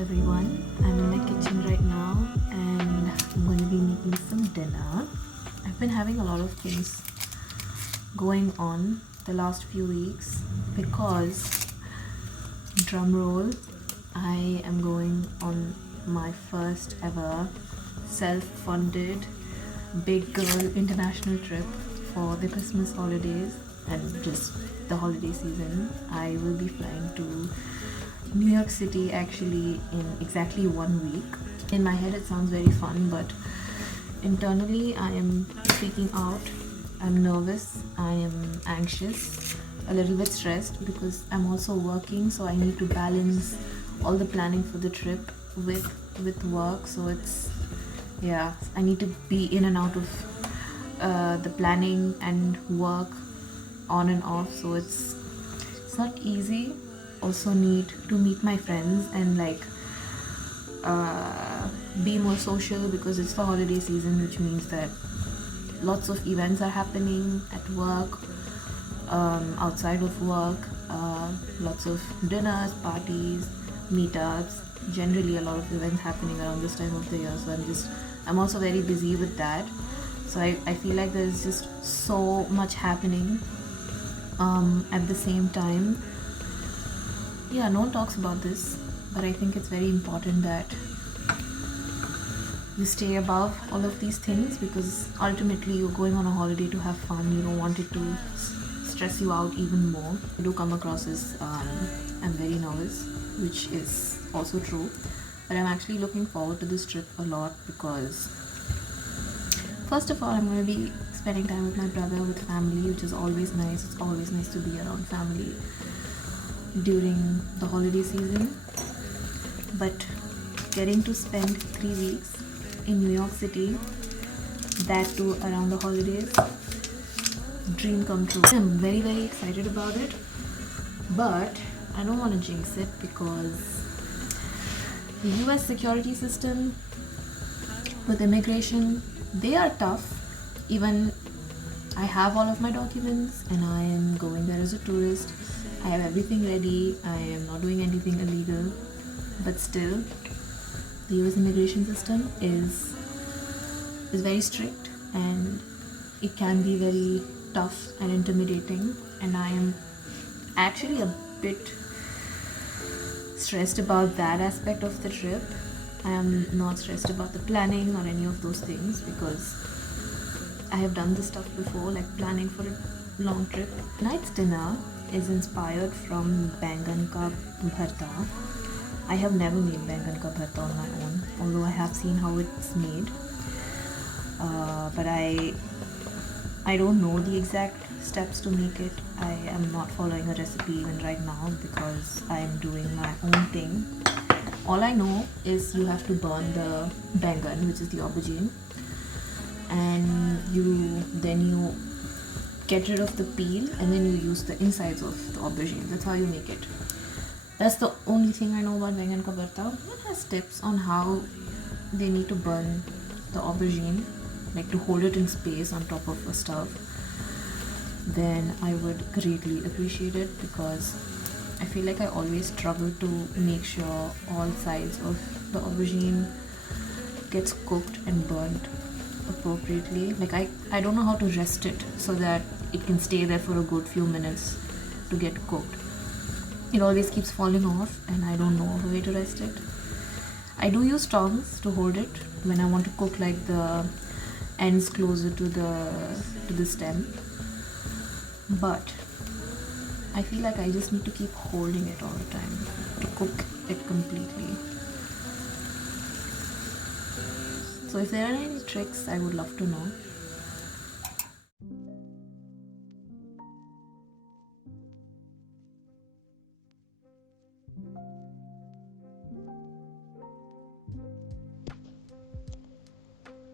everyone. I'm in my kitchen right now and I'm going to be making some dinner. I've been having a lot of things going on the last few weeks because, drum roll, I am going on my first ever self-funded big girl international trip for the Christmas holidays and just the holiday season. I will be flying to New York City actually in exactly 1 week. In my head it sounds very fun, but internally I am freaking out. I'm nervous, I am anxious, a little bit stressed because I'm also working, so I need to balance all the planning for the trip with work. So I need to be in and out of the planning and work on and off, so it's not easy. Also need to meet my friends and be more social because it's the holiday season, which means that lots of events are happening at work, outside of work, lots of dinners, parties, meetups, generally a lot of events happening around this time of the year. So I'm also very busy with that. So I feel like there's just so much happening at the same time. Yeah, no one talks about this, but I think it's very important that you stay above all of these things because ultimately you're going on a holiday to have fun. You don't want it to stress you out even more. I do come across as I'm very nervous, which is also true, but I'm actually looking forward to this trip a lot because first of all, I'm going to be spending time with my brother, with family, which is always nice. It's always nice to be around family during the holiday season. But getting to spend 3 weeks in New York City, that too around the holidays, dream come true. I'm very, very excited about it, but I don't want to jinx it because the US security system with immigration, they are tough. Even I have all of my documents and I am going there as a tourist. I have everything ready. I am not doing anything illegal, but still the US immigration system is very strict and it can be very tough and intimidating, and I am actually a bit stressed about that aspect of the trip. I am not stressed about the planning or any of those things because I have done this stuff before, like planning for a long trip. Tonight's dinner is inspired from bangan ka bharta. I have never made bangan ka bharta on my own, although I have seen how it's made. But I don't know the exact steps to make it. I am not following a recipe even right now because I am doing my own thing. All I know is you have to burn the bangan, which is the aubergine, and you get rid of the peel and then you use the insides of the aubergine. That's how you make it. That's the only thing I know about bangan ka bharta. It has tips on how they need to burn the aubergine, like to hold it in space on top of a stove. Then I would greatly appreciate it because I feel like I always struggle to make sure all sides of the aubergine gets cooked and burnt appropriately. Like I don't know how to rest it so that it can stay there for a good few minutes to get cooked. It always keeps falling off and I don't know of a way to rest it. I do use tongs to hold it when I want to cook like the ends closer to the stem, but I feel like I just need to keep holding it all the time to cook it completely. So if there are any tricks, I would love to know.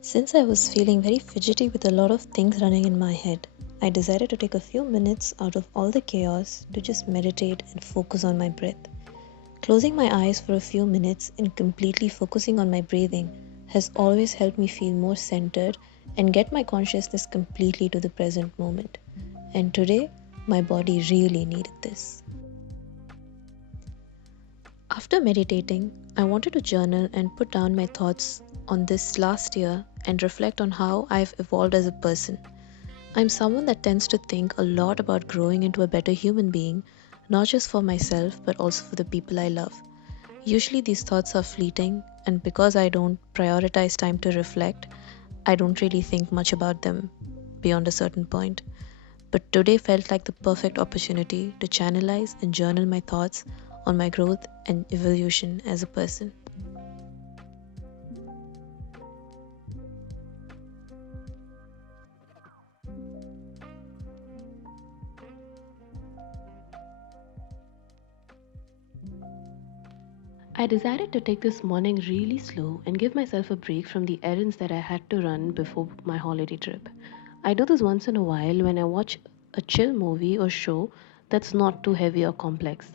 Since I was feeling very fidgety with a lot of things running in my head, I decided to take a few minutes out of all the chaos to just meditate and focus on my breath. Closing my eyes for a few minutes and completely focusing on my breathing has always helped me feel more centered and get my consciousness completely to the present moment. And today, my body really needed this. After meditating, I wanted to journal and put down my thoughts on this last year and reflect on how I've evolved as a person. I'm someone that tends to think a lot about growing into a better human being, not just for myself, but also for the people I love. Usually, these thoughts are fleeting, and because I don't prioritize time to reflect, I don't really think much about them beyond a certain point. But today felt like the perfect opportunity to channelize and journal my thoughts on my growth and evolution as a person. I decided to take this morning really slow and give myself a break from the errands that I had to run before my holiday trip. I do this once in a while when I watch a chill movie or show that's not too heavy or complex.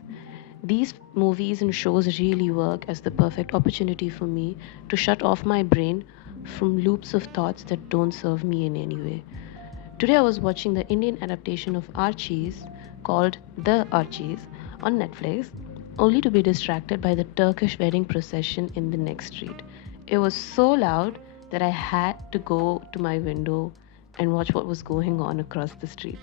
These movies and shows really work as the perfect opportunity for me to shut off my brain from loops of thoughts that don't serve me in any way. Today I was watching the Indian adaptation of Archies called The Archies on Netflix, only to be distracted by the Turkish wedding procession in the next street. It was so loud that I had to go to my window and watch what was going on across the street.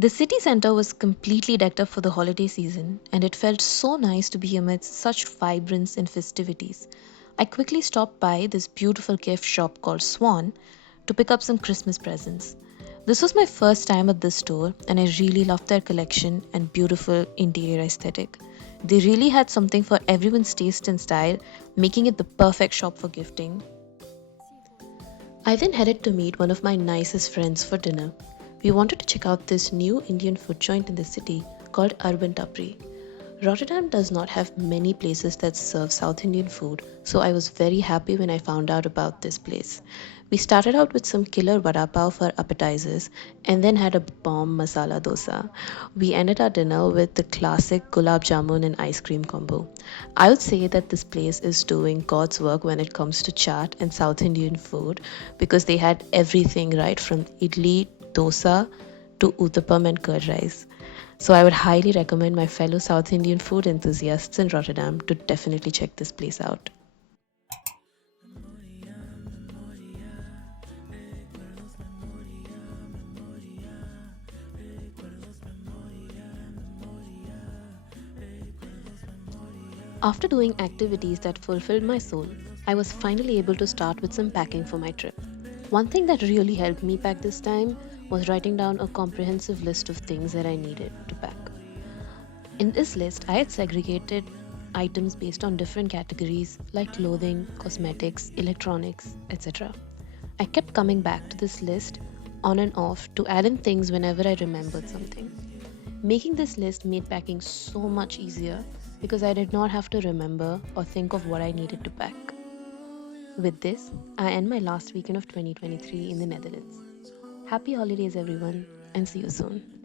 The city center was completely decked up for the holiday season, and it felt so nice to be amidst such vibrance and festivities. I quickly stopped by this beautiful gift shop called Swan to pick up some Christmas presents. This was my first time at this store, and I really loved their collection and beautiful interior aesthetic. They really had something for everyone's taste and style, making it the perfect shop for gifting. I then headed to meet one of my nicest friends for dinner. We wanted to check out this new Indian food joint in the city called Urban Tapri. Rotterdam does not have many places that serve South Indian food, so I was very happy when I found out about this place. We started out with some killer vada pav for appetizers and then had a bomb masala dosa. We ended our dinner with the classic gulab jamun and ice cream combo. I would say that this place is doing God's work when it comes to chaat and South Indian food because they had everything right from idli, dosa to uttapam and curd rice. So I would highly recommend my fellow South Indian food enthusiasts in Rotterdam to definitely check this place out. After doing activities that fulfilled my soul, I was finally able to start with some packing for my trip. One thing that really helped me pack this time was writing down a comprehensive list of things that I needed to pack. In this list, I had segregated items based on different categories like clothing, cosmetics, electronics, etc. I kept coming back to this list on and off to add in things whenever I remembered something. Making this list made packing so much easier because I did not have to remember or think of what I needed to pack. With this, I end my last weekend of 2023 in the Netherlands. Happy holidays, everyone, and see you soon.